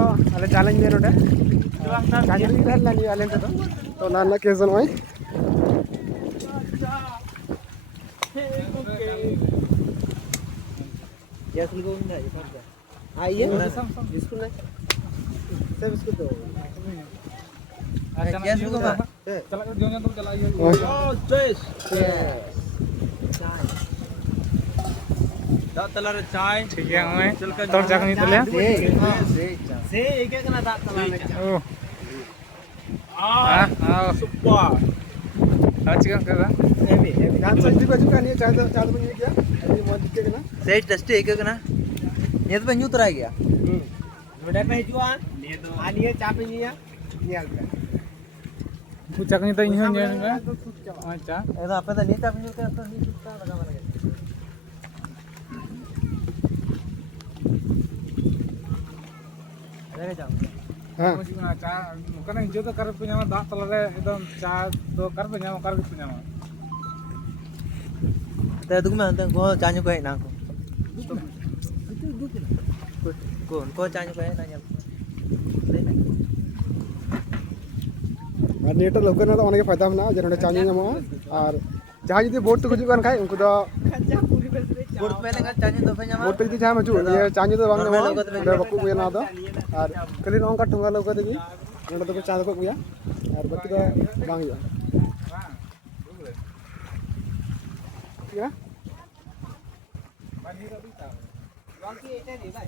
तो अले चैलेंज में रोटे चैलेंज में ढल लानी वाले तो नाना case नॉय Ya selgo enggak ya Pak? Ah iya. Biskut lah. Saya biskut dong. Ya selgo Pak. चला कर जोन तुम चला ये Oh, cheers. Yes. दा तला रे चाय ठीक है हमें तोड़ जागनी तो ले Se एक एक ना दात तला में. ओ हां हां सुपर आज क्या कर रहा Heavy, heavy. डांस सच्ची को चुका नहीं चाय तो बन गया अभी मौज के ना Saya टेस्ट एक एक ना. ये तो न्यू तरह गया. रोडे पे जुआन ले दो आलिए चापी लिया ये आ गया वो जागनी तो यूं जाएगा अच्छा ये तो apa tadi tapi न्यू करता नहीं सुनता लगा लगा. अरे जाओ. हां मुझे ना चा कने जो तो कर पुnya दा तला रे एकदम चा तो कर पुnya Tapi tuh mana tuh gua canyu kayak nangko. Gua canyu kayak nanya. और नेटर लोग ना तो उनके फायदा ना जरूर चांदी ना और जहाँ यदि बोट तो कुछ कर खाए उनको तो बोट पे लगा चांyu तो फिर बोट पे यदि जहाँ मचू ये चांदी तो वांग ना उधर बक्कू को ना तो और कल नौ का ठुंगा लोग करेगी उन्हें तो कुछ चांद को किया और बाकी तो वांग जा क्या Bangki itu nih, Pak.